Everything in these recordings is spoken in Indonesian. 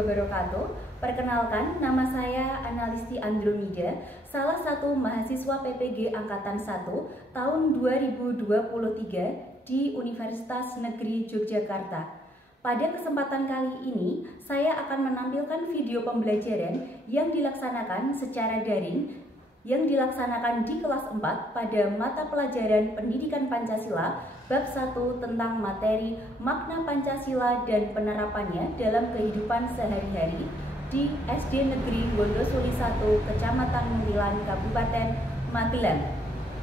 wabarakatuh. Perkenalkan, nama saya Analisti Andromeda, salah satu mahasiswa PPG Angkatan 1 tahun 2023 di Universitas Negeri Yogyakarta. Pada kesempatan kali ini, saya akan menampilkan video pembelajaran yang dilaksanakan secara daring yang dilaksanakan di kelas 4 pada mata pelajaran Pendidikan Pancasila bab 1 tentang materi makna Pancasila dan penerapannya dalam kehidupan sehari-hari di SD Negeri Wondosuli 1 Kecamatan Muntilan Kabupaten Magelang.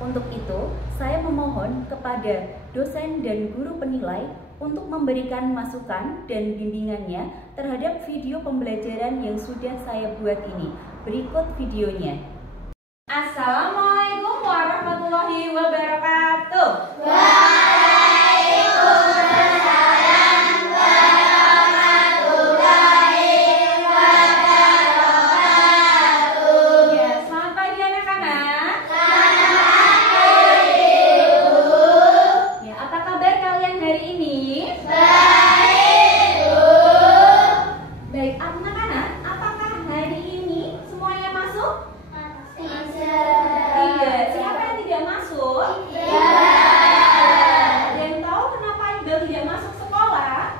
Untuk itu, saya memohon kepada dosen dan guru penilai untuk memberikan masukan dan bimbingannya terhadap video pembelajaran yang sudah saya buat ini. Berikut videonya. Assalamualaikum warahmatullahi wabarakatuh. Waalaikumsalam warahmatullahi wabarakatuh. Ya, selamat pagi anak-anak. Selamat pagi, Bu. Ya, apa kabar kalian hari ini? Baik, Bu. Baik, anak-anak, apakah hari ini semuanya masuk? Iya, siapa yang tidak masuk? Iya. Yang tahu kenapa Iqbal tidak masuk sekolah?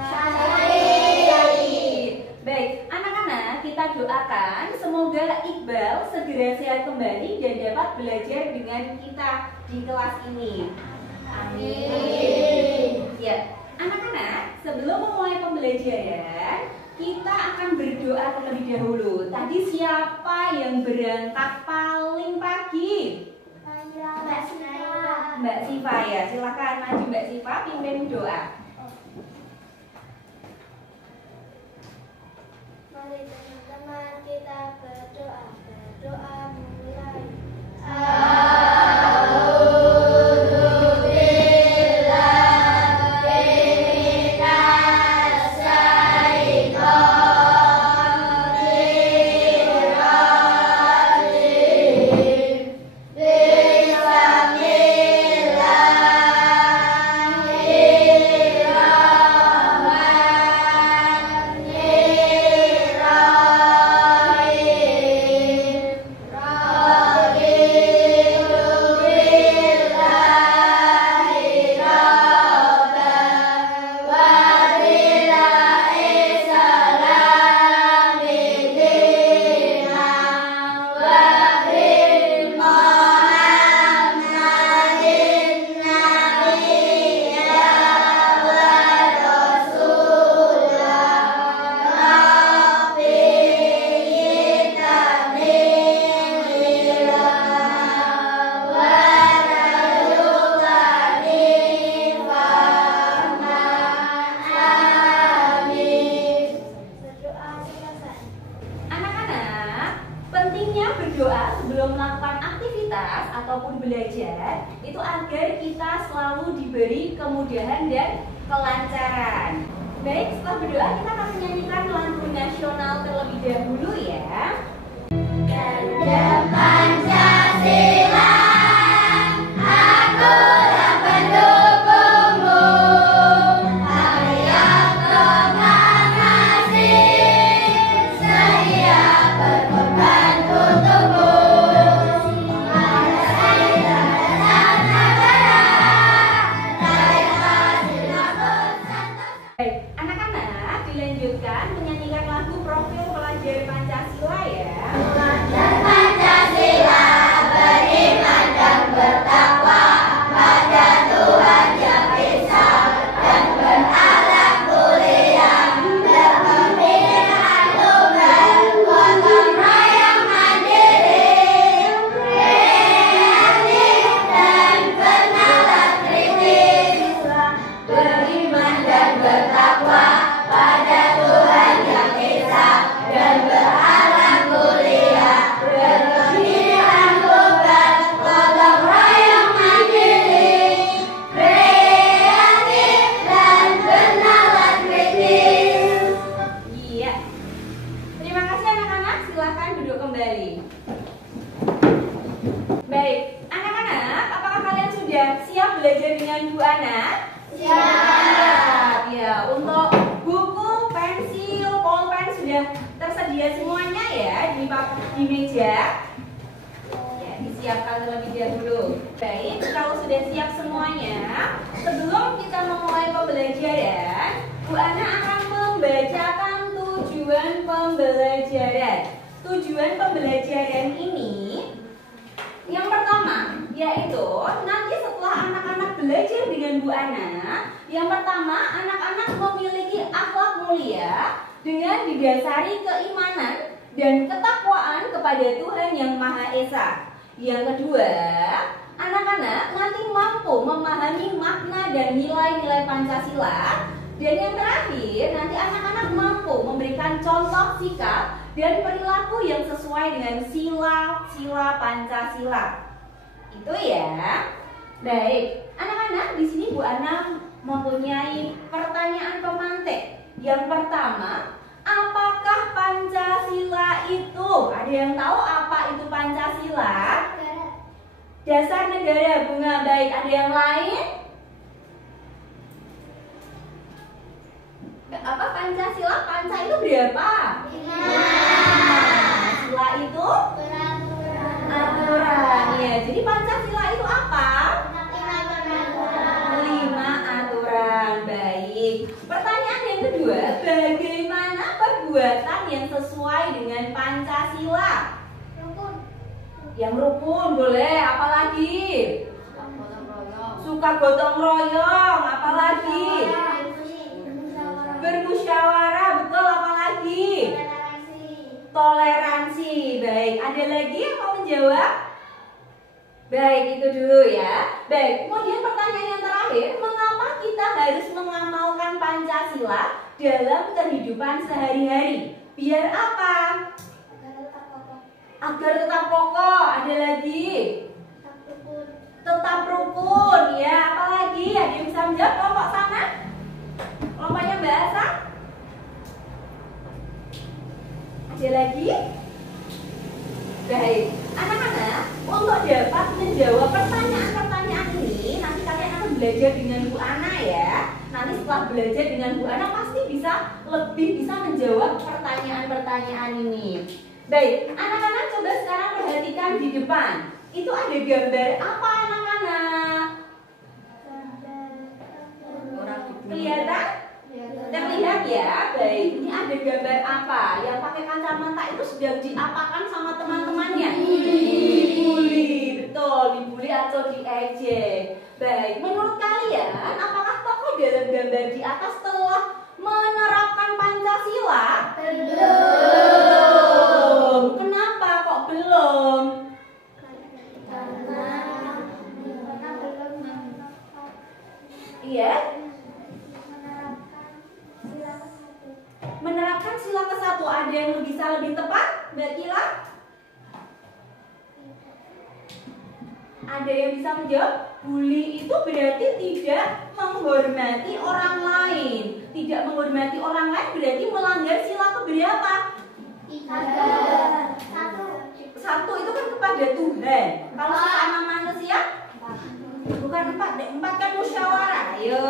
Sakit. Baik, anak-anak, kita doakan semoga Iqbal segera sehat kembali dan dapat belajar dengan kita di kelas ini. Amin. Ya, anak-anak, sebelum memulai pembelajaran, kita akan berdoa terlebih dahulu. Tadi siapa yang berangkat paling pagi? Mbak Siva ya. Silakan maju Mbak Siva, pimpin doa. Mari teman-teman kita berdoa. Berdoa mulai. Berdoa sebelum melakukan aktivitas ataupun belajar itu agar kita selalu diberi kemudahan dan kelancaran. Baik, setelah berdoa kita akan menyanyikan lagu nasional terlebih dahulu ya. Garuda Pancasila, akulah pendukungmu. Karya proklamasi, sedia berkorban untukmu. Pancasila dan negara, rakyat Nusantara. Baik, anak-anak dilanjutkan menyanyikan lagu Profil Pelajar Pancasila ya. Pelajar Pancasila beriman dan bertakwa pada Tuhan Yang Esa dan berakhlak mulia, berpemikiran tunggal, gotong royong mandiri, kreatif dan bernalar kritis, beriman dan bertakwa pada Tuhan Yang Esa dan berakhlak mulia, berpemikiran tunggal, gotong royong mandiri, kreatif dan bernalar kritis. Iya. Terima kasih anak-anak, silahkan duduk kembali. Baik, anak-anak, apakah kalian sudah siap belajar dengan Bu Ana? Siap. Ya, untuk buku, pensil, pulpen sudah tersedia semuanya ya di meja. Ya, disiapkan terlebih dahulu. Baik, kalau sudah siap semuanya, sebelum kita memulai pembelajaran, Bu Ana akan membacakan tujuan pembelajaran. Tujuan pembelajaran ini yang pertama, yaitu nanti setelah anak-anak belajar dengan Bu Ana, yang pertama anak-anak memiliki akhlak mulia dengan didasari keimanan dan ketakwaan kepada Tuhan Yang Maha Esa. Yang kedua, anak-anak nanti mampu memahami makna dan nilai-nilai Pancasila. Dan yang terakhir, nanti anak-anak mampu memberikan contoh sikap dan perilaku yang sesuai dengan sila-sila Pancasila. Itu ya. Baik, anak-anak, di sini Bu Ana mempunyai pertanyaan pemantik. Yang pertama, apakah Pancasila itu? Ada yang tahu apa itu Pancasila? Dasar negara, Bunga. Baik, ada yang lain? Apa Pancasila? Panca itu berapa? 5. Sila itu? Aturan. Ya, jadi Pancasila itu apa? 5 aturan. Baik. Pertanyaan yang kedua, bagaimana perbuatan yang sesuai dengan Pancasila? Yang rukun boleh, apalagi? Suka gotong royong, apalagi? Bermusyawarah, betul, apalagi? Toleransi. Baik, ada lagi yang mau menjawab? Baik, itu dulu ya. Baik, kemudian pertanyaan yang terakhir, mengapa kita harus mengamalkan Pancasila dalam kehidupan sehari-hari? Biar apa? Agar tetap kokoh. Ada lagi? Tetap rukun. Ya, apalagi? Ada yang bisa menjawab kelompok sana? Kelompoknya Mbak Asa? Ada lagi? Baik, anak-anak, untuk dapat menjawab pertanyaan-pertanyaan ini, nanti kalian akan belajar dengan Bu Ana ya. Nanti setelah belajar dengan Bu Ana pasti lebih bisa menjawab pertanyaan-pertanyaan ini. Baik, anak-anak coba sekarang perhatikan di depan. Itu ada gambar apa anak-anak? Kelihatan? Terlihat ya. Baik, ini ada gambar apa? Yang pakai kacamata itu sedang diapakan sama teman-temannya? Dibully, betul, dibully atau diejek. Baik, menurut kalian apakah tokoh dalam gambar di atas telah menerapkan Pancasila? Belum. Kenapa kok belum? Iya? Menerapkan sila ke-1, ada yang bisa lebih tepat, Mbak Kila? Ada yang bisa menjawab? Bully itu berarti tidak menghormati orang lain. Tidak menghormati orang lain berarti melanggar sila keberapa? 1 itu kan kepada Tuhan. Kalau sama manusia? Bukan 4, 4 kan musyawarah. Ayo.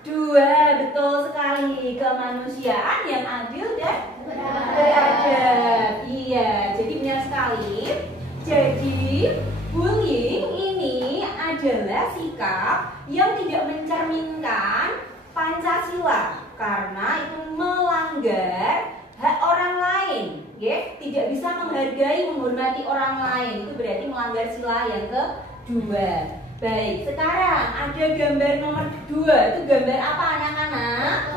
2, betul sekali. Kemanusiaan yang adil dan beradab. Iya, jadi benar sekali. Jadi bullying ini adalah sikap yang tidak mencerminkan Pancasila karena itu melanggar hak orang lain. Ya, tidak bisa menghargai, menghormati orang lain. Itu berarti melanggar sila yang kedua. Baik, sekarang ada gambar nomor 2. Itu gambar apa anak-anak?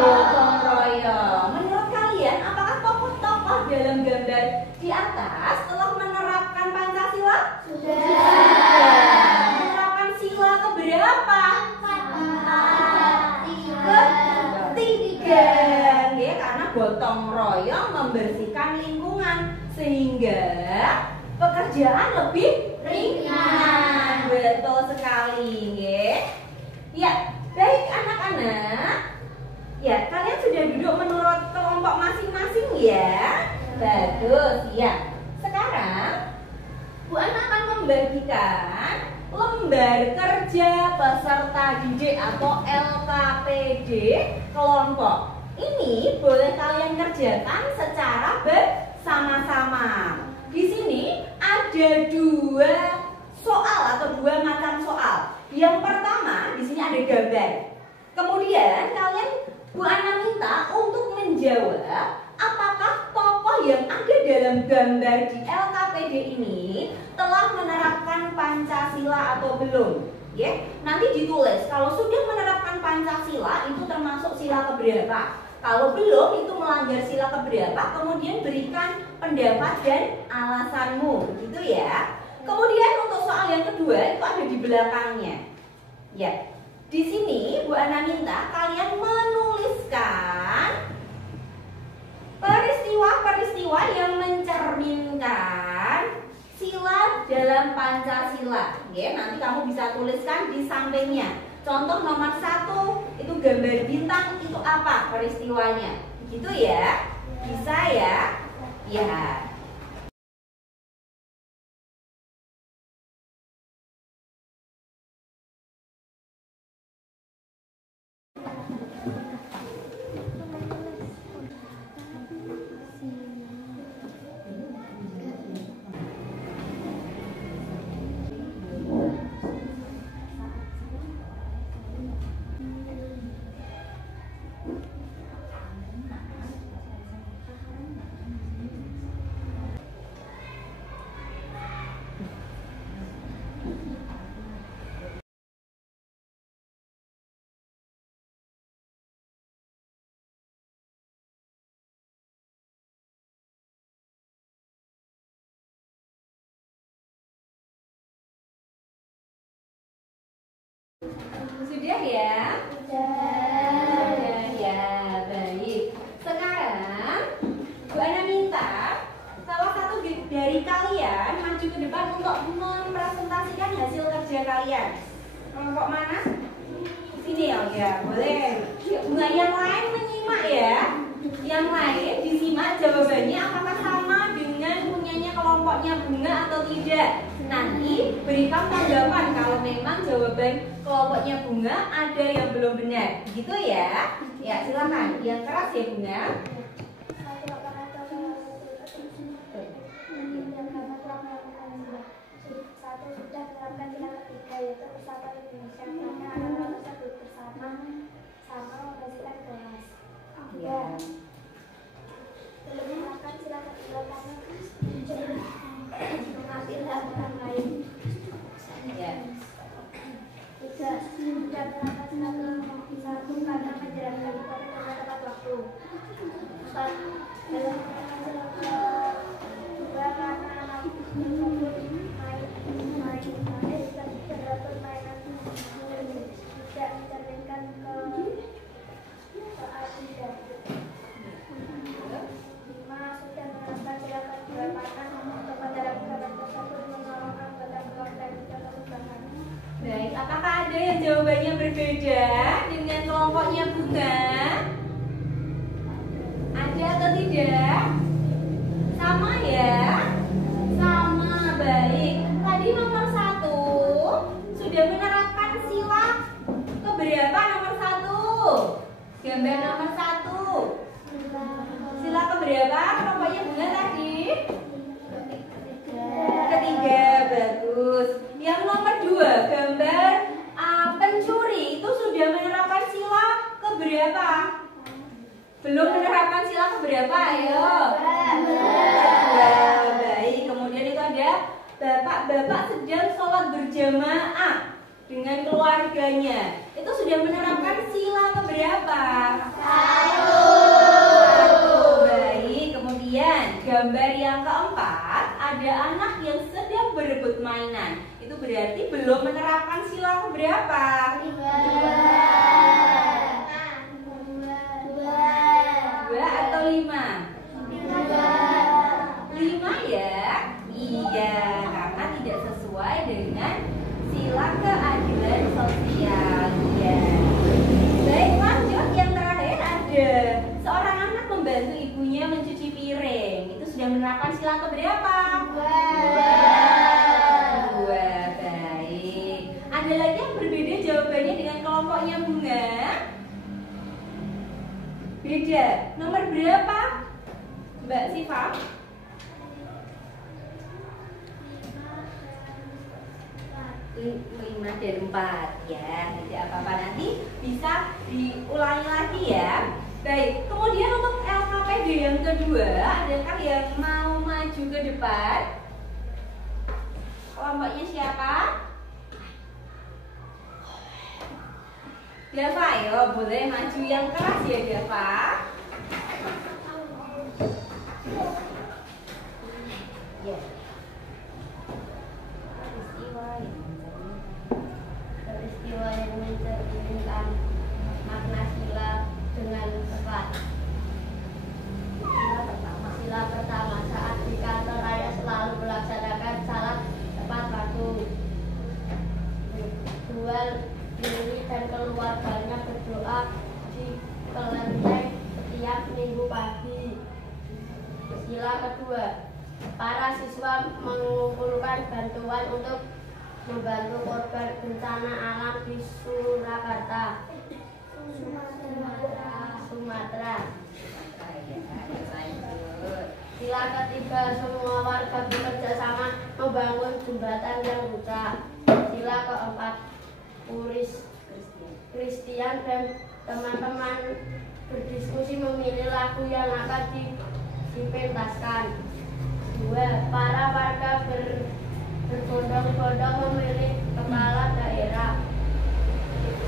Gotong royong. Menurut kalian, apakah tokoh-tokoh dalam gambar di atas telah menerapkan Pancasila? Sudah. Menerapkan sila keberapa? Ketiga. Ya, karena gotong royong membersihkan lingkungan sehingga pekerjaan lebih ringan. Betul sekali, ya. Baik anak-anak. Ya, kalian sudah duduk menurut kelompok masing-masing ya. Bagus, ya. Sekarang Bu Ana akan membagikan lembar kerja peserta didik atau LKPD kelompok. Ini boleh kalian kerjakan secara bersama-sama. Di sini ada dua soal atau dua macam soal. Yang pertama, di sini ada gambar. Kemudian kalian Bu Ana minta untuk menjawab apakah tokoh yang ada dalam gambar di LKPD ini telah menerapkan Pancasila atau belum. Ya, nanti ditulis kalau sudah menerapkan Pancasila itu termasuk sila keberapa. Kalau belum itu melanggar sila keberapa. Kemudian berikan pendapat dan alasanmu, begitu ya. Kemudian untuk soal yang kedua itu ada di belakangnya. Ya, di sini Bu Ana minta kalian menuliskan peristiwa-peristiwa yang mencerminkan sila dalam Pancasila. Ya, nanti kamu bisa tuliskan di sampingnya. Contoh nomor 1 itu gambar bintang, itu apa peristiwanya? Gitu ya? Bisa ya? Ya. Sudah ya? Sudah ya, baik. Sekarang Bu Ana minta salah satu dari kalian maju ke depan untuk mempresentasikan hasil kerja kalian. Kelompok mana? Sini ya, boleh. Bunga yang lain menyimak ya. Yang lain disimak jawabannya apakah sama dengan punyanya kelompoknya Bunga atau tidak. Nanti berikan tanggapan kalau memang jawaban kelompoknya Bunga ada yang belum benar. Begitu ya? Ya, silakan. Yang keras ya Bunga. Satu sudah menerapkan sila ketiga yaitu persatuan Indonesia karena anak-anak tersebut bersama menghasilkan kelas. Ya. Belum menerapkan sila ketiga karena mengambil hak lain. Ya. Tiga sudah menerapkan sila satu karena menjalankan ibadah pada tepat waktu. Empat belum menerapkan sila kedua karena anak tersebut tidak mencerminkan keadilan. 5 sudah menerapkan sila kedua karena kepada negara tersebut menolong anggota keluarga dan juga perubahan. Baik, apakah ada yang jawabannya berbeda dengan kelompoknya Bunga? Ada atau tidak? Sama ya? Sama, baik. Tadi nomor 1 sudah menerapkan sila keberapa nomor 1? Gambar nomor 1. Sila keberapa kelompoknya Bunga tadi? Ketiga, bagus. Yang nomor 2, gambar pencuri itu sudah menerapkan sila keberapa? Belum menerapkan sila keberapa? Ayo. Baik. Kemudian itu ada bapak-bapak sedang sholat berjamaah dengan keluarganya. Itu sudah menerapkan sila keberapa? 1. Baik. Kemudian gambar yang keempat ada anak yang sedang berebut mainan. Itu berarti belum menerapkan sila keberapa? 2 atau 5? 5 ya? Iya, karena tidak sesuai dengan sila keadilan sosial. Iya. Baik, lanjut. Yang terakhir ada seorang anak membantu ibunya mencuci piring. Itu sudah menerapkan sila keberapa? 2. Baik. Ada lagi yang berbeda jawabannya dengan kelompoknya Bunga? Beda. Nomor berapa, Mbak Siva? 5 dan 4 ya. Tidak apa-apa, nanti bisa diulangi lagi ya. Baik, kemudian untuk LKPD yang kedua, adakah yang mau maju ke depan? Kelompoknya siapa? Dava, yo boleh maju yang keras ya Dava. Ya. Peristiwa yang mencerminkan makna sila dengan tepat. Sila pertama, saat di kantor raya selalu melaksanakan salat tepat waktu. 2. Diri dan keluarganya berdoa di kelenteng setiap minggu pagi. Sila kedua, para siswa mengumpulkan bantuan untuk membantu korban bencana alam di Surakarta, Sumatera. Sila ketiga, semua warga bekerja sama membangun jembatan yang rusak. Sila keempat, Christian dan teman-teman berdiskusi memilih lagu yang akan dipentaskan. 2. Para warga berbondong-bondong memilih kepala daerah.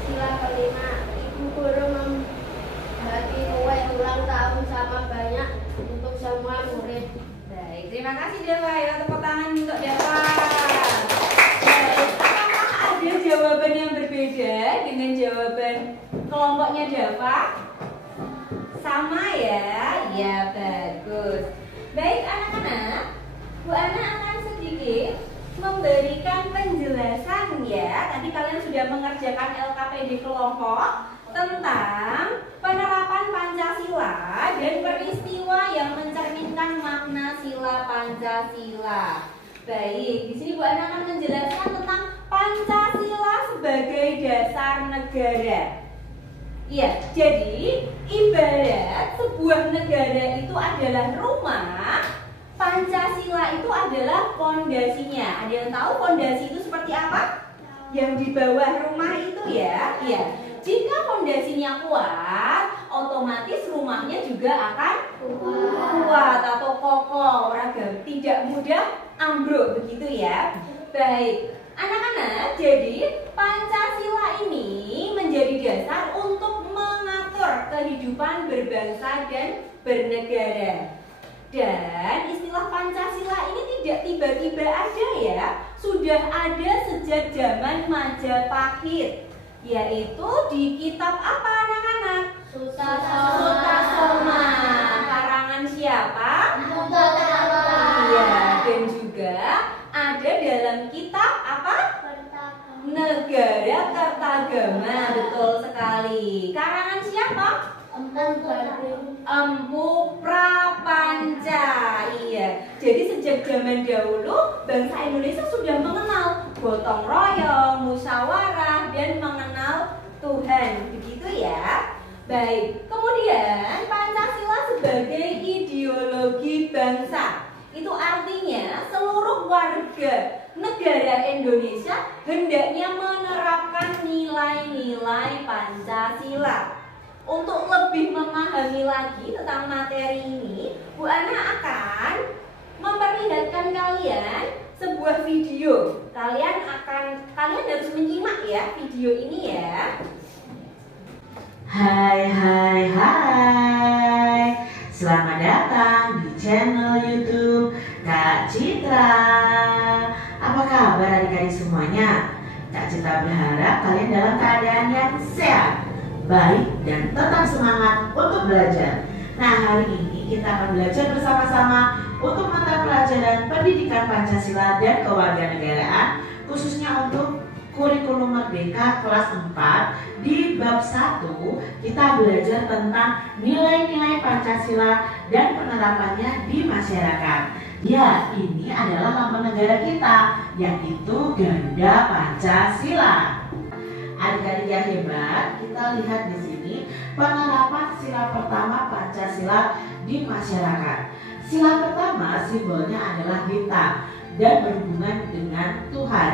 Sila kelima, ibu guru membagi kue ulang tahun sama banyak untuk semua murid. Baik, terima kasih Dava ya, tepuk tangan untuk Dava. Baik, apakah ada jawaban yang berbeda dengan jawaban kelompoknya Dava? Sama ya? Ya, bagus. Baik anak-anak, Bu Ana akan sedikit memberikan penjelasan ya. Tadi kalian sudah mengerjakan LKPD kelompok tentang penerapan Pancasila dan peristiwa yang mencerminkan makna sila Pancasila. Baik, di sini Bu Ana akan menjelaskan tentang Pancasila sebagai dasar negara. Iya, jadi ibarat sebuah negara itu adalah rumah, Pancasila itu adalah fondasinya. Ada yang tahu fondasi itu seperti apa? Yang di bawah rumah itu ya. Iya. Jika fondasinya kuat, otomatis rumahnya juga akan kuat atau kokoh, tidak mudah ambruk begitu ya. Baik. Anak-anak, jadi Pancasila ini menjadi dasar untuk mengatur kehidupan berbangsa dan bernegara. Dan istilah Pancasila ini tidak tiba-tiba ada ya, sudah ada sejak zaman Majapahit, yaitu di kitab apa anak-anak? Sutasoma. Karangan siapa? Iya, dan juga ada dalam kitab apa? Negara Kertagama, betul sekali. Karangan siapa? Empu Prapanca. Iya. Jadi sejak zaman dahulu bangsa Indonesia sudah mengenal gotong royong, musyawarah, dan mengenal Tuhan. Begitu ya. Baik. Kemudian Pancasila sebagai ideologi bangsa. Itu artinya seluruh warga negara Indonesia hendaknya menerapkan nilai-nilai Pancasila. Untuk lebih memahami lagi tentang materi ini, Bu Ana akan memperlihatkan kalian sebuah video. Kalian harus menyimak ya video ini ya. Hai. Selamat datang di channel YouTube Kak Citra. Apa kabar adik-adik semuanya? Kak Citra berharap kalian dalam keadaan yang sehat, baik, dan tetap semangat untuk belajar. Nah, hari ini kita akan belajar bersama-sama untuk mata pelajaran Pendidikan Pancasila dan Kewarganegaraan, khususnya untuk kurikulum Merdeka kelas 4. Di bab 1 kita belajar tentang nilai-nilai Pancasila dan penerapannya di masyarakat. Ya, ini adalah lambang negara kita, yaitu ganda Pancasila. Adik-adik yang hebat, kita lihat di sini penerapan sila pertama Pancasila di masyarakat. Sila pertama simbolnya adalah bintang dan berhubungan dengan Tuhan.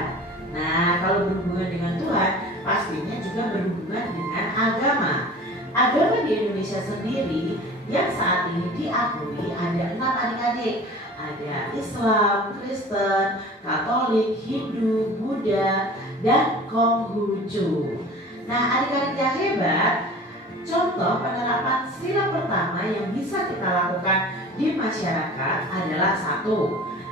Nah, kalau berhubungan dengan Tuhan, pastinya juga berhubungan dengan agama. Agama di Indonesia sendiri yang saat ini diakui ada 6 adik-adik. Ada Islam, Kristen, Katolik, Hindu, Buddha, dan Konghucu. Nah, adik-adik yang hebat, contoh penerapan sila pertama yang bisa kita lakukan di masyarakat adalah 1.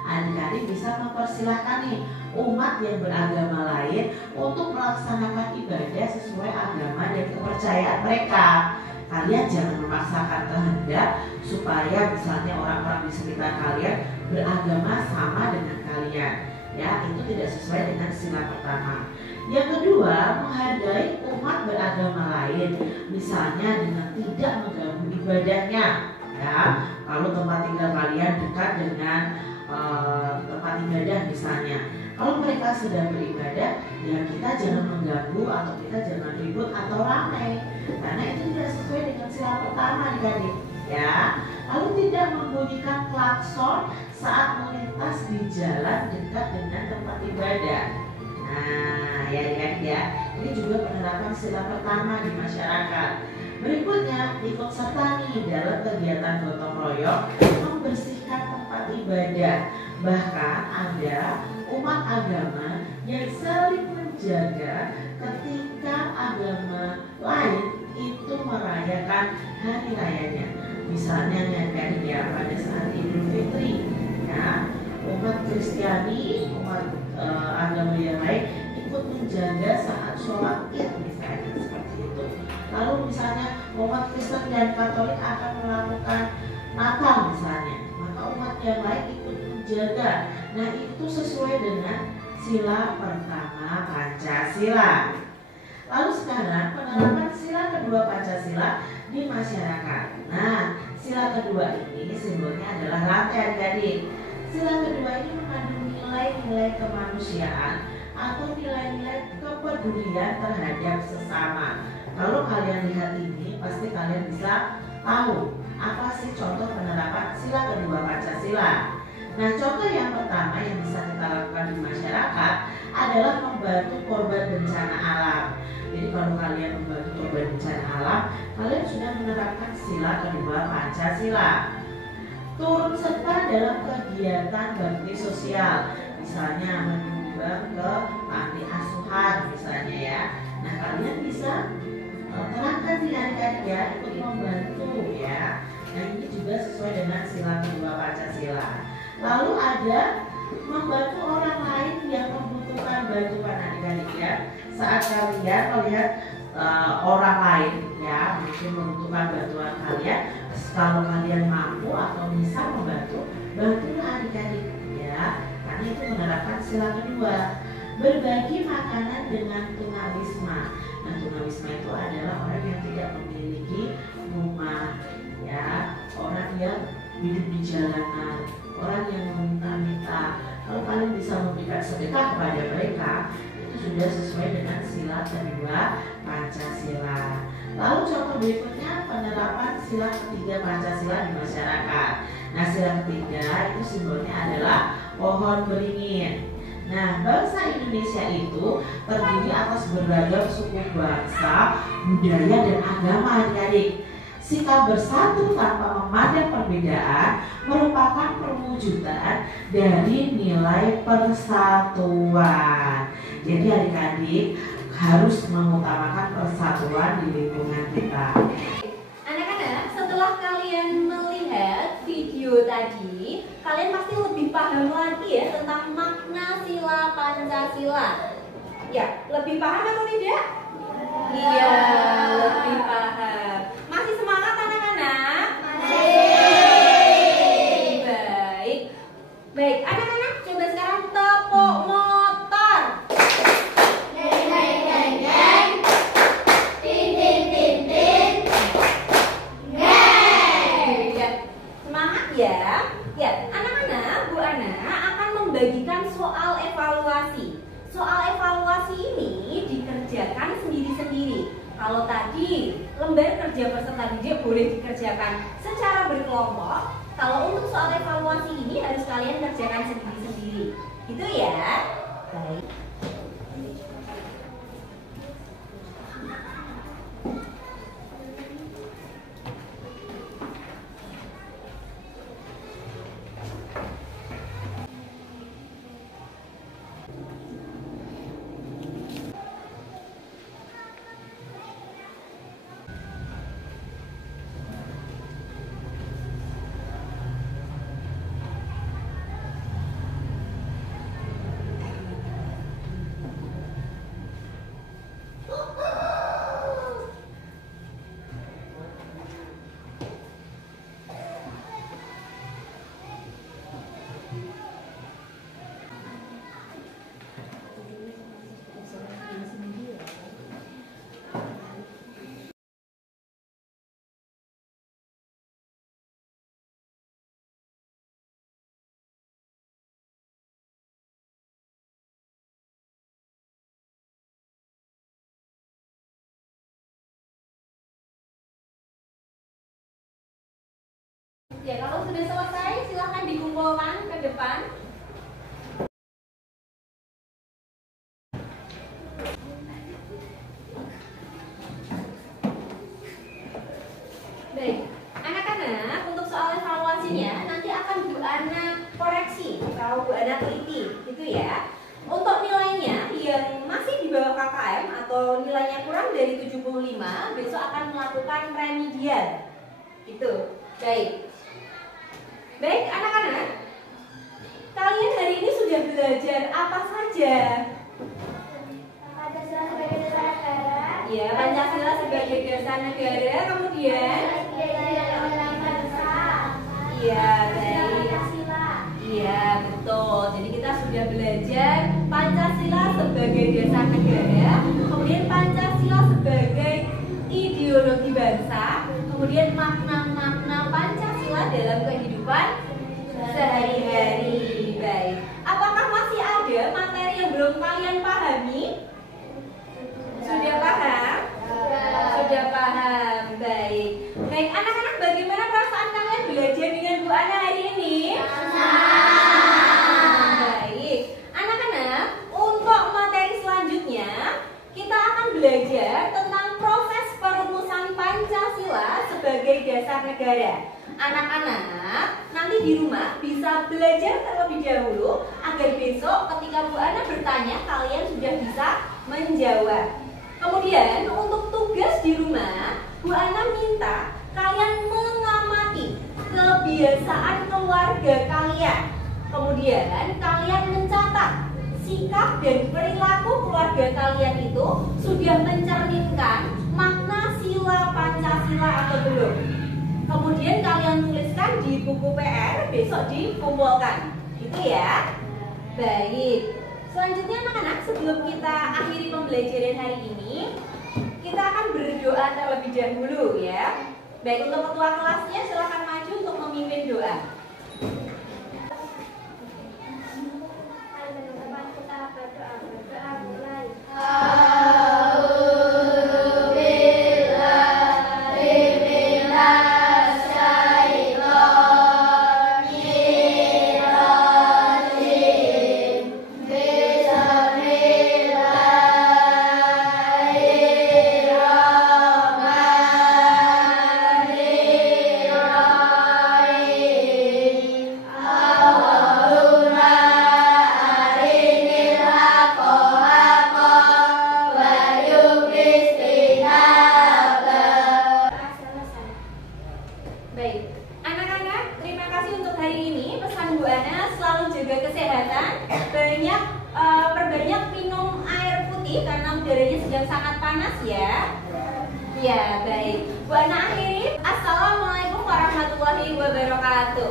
Adik-adik bisa mempersilahkan nih umat yang beragama lain untuk melaksanakan ibadah sesuai agama dan kepercayaan mereka. Kalian jangan memaksakan kehendak supaya misalnya orang-orang di sekitar kalian beragama sama dengan kalian. Ya, itu tidak sesuai dengan sila pertama. Yang kedua, menghargai umat beragama lain, misalnya dengan tidak mengganggu ibadahnya. Ya, kalau tempat tinggal kalian dekat dengan tempat ibadah misalnya, kalau mereka sedang beribadah, ya kita jangan mengganggu atau kita jangan ribut atau ramai, karena itu tidak sesuai dengan sila pertama adik-adik. Ya, lalu tidak membunyikan klakson saat melintas di jalan dekat dengan tempat ibadah. Nah, ya adik-adik ya, ini juga penerapan sila pertama di masyarakat. Berikutnya, ikut serta nih dalam kegiatan gotong royong membersihkan tempat ibadah. Bahkan ada umat agama yang saling menjaga ketika agama lain itu merayakan hari rayanya. Misalnya ya pada saat Idul Fitri, ya, umat Kristiani, umat agama yang lain ikut menjaga saat sholat Id misalnya seperti itu. Lalu misalnya umat Kristen dan Katolik akan melakukan Natal misalnya, maka umat yang lain ikut menjaga. Nah, itu sesuai dengan sila pertama Pancasila. Lalu sekarang penerapan sila kedua Pancasila di masyarakat. Nah, sila kedua ini simbolnya adalah rantai adik-adik. Sila kedua ini mengandung nilai-nilai kemanusiaan atau nilai-nilai kepedulian terhadap sesama. Kalau kalian lihat ini, pasti kalian bisa tahu apa sih contoh penerapan sila kedua Pancasila. Nah, contoh yang pertama yang bisa kita lakukan di masyarakat adalah membantu korban bencana alam. Jadi kalau kalian membantu korban bencana alam, kalian sudah menerapkan sila kedua Pancasila. Turut serta dalam kegiatan bakti sosial, misalnya menyumbang ke panti asuhan misalnya ya. Nah, kalian bisa terangkan di adik-adik ya, ikut membantu ya. Nah, ini juga sesuai dengan sila kedua Pancasila. Lalu ada membantu orang lain yang membutuhkan bantuan adik-adik ya. Saat kalian melihat orang lain ya mungkin membutuhkan bantuan kalian, kalau kalian mampu atau bisa membantu, bantulah adik-adik ya. Karena itu menerapkan sila kedua. Berbagi makanan dengan tunawisma. Nah, tunawisma itu adalah orang yang tidak memiliki rumah ya, orang yang hidup di jalanan, orang yang meminta-minta. Kalau kalian bisa memberikan sedekah kepada mereka, itu sudah sesuai dengan sila kedua Pancasila. Lalu contoh berikutnya penerapan sila ketiga Pancasila di masyarakat. Nah, sila ketiga itu simbolnya adalah pohon beringin. Nah, bangsa Indonesia itu terdiri atas beragam suku bangsa, budaya, dan agama adik-adik. Sikap bersatu tanpa memandang perbedaan merupakan perwujudan dari nilai persatuan. Jadi adik-adik harus mengutamakan persatuan di lingkungan kita. Anak-anak, setelah kalian melihat video tadi, kalian pasti lebih paham lagi ya tentang makna sila Pancasila. Ya, lebih paham atau tidak? Iya, lebih paham. Masih semangat anak-anak? Masih. Baik, anak-anak coba sekarang tepuk motor. Semangat ya. Ya, anak-anak peserta didik boleh dikerjakan secara berkelompok. Kalau untuk soal evaluasi ini harus kalian kerjakan sendiri-sendiri. Gitu ya. Baik. Ya, kalau sudah selesai silahkan dikumpulkan ke depan. Baik, anak-anak untuk soal evaluasinya nanti akan Bu Ana koreksi kalau Bu Ana teliti, gitu ya. Untuk nilainya yang masih di bawah KKM atau nilainya kurang dari 75 besok akan melakukan remedial. Gitu. Baik. Baik, anak-anak, kalian hari ini sudah belajar apa saja? Pancasila sebagai dasar negara. Ya, Pancasila sebagai dasar negara, kemudian iya, baik. Iya, betul. Jadi kita sudah belajar Pancasila sebagai dasar negara, kemudian Pancasila sebagai ideologi bangsa, kemudian makna-makna Pancasila dalam kehidupan sehari-hari. Baik. Apakah masih ada materi yang belum kalian pahami? Sudah paham? Sudah paham. Baik. Baik, anak-anak, bagaimana perasaan kalian belajar dengan Bu Ana hari ini? Baik. Anak-anak, untuk materi selanjutnya kita akan belajar tentang proses perumusan Pancasila sebagai dasar negara. Anak-anak, nanti di rumah bisa belajar terlebih dahulu agar besok ketika Bu Ana bertanya kalian sudah bisa menjawab. Kemudian untuk tugas di rumah, Bu Ana minta kalian mengamati kebiasaan keluarga kalian. Kemudian kalian mencatat sikap dan perilaku keluarga kalian itu sudah mencerminkan makna sila Pancasila atau belum. Kemudian kalian tuliskan di buku PR, besok dikumpulkan. Gitu ya. Baik. Selanjutnya anak-anak, sebelum kita akhiri pembelajaran hari ini, kita akan berdoa terlebih dahulu ya. Baik, untuk ketua kelasnya silakan maju untuk memimpin doa. Mari teman-teman kita berdoa mulai. Baik, anak-anak, terima kasih untuk hari ini. Pesan Bu Ana, selalu jaga kesehatan, perbanyak minum air putih karena udaranya sedang sangat panas ya. Ya, baik. Bu Ana akhiri. Assalamualaikum warahmatullahi wabarakatuh.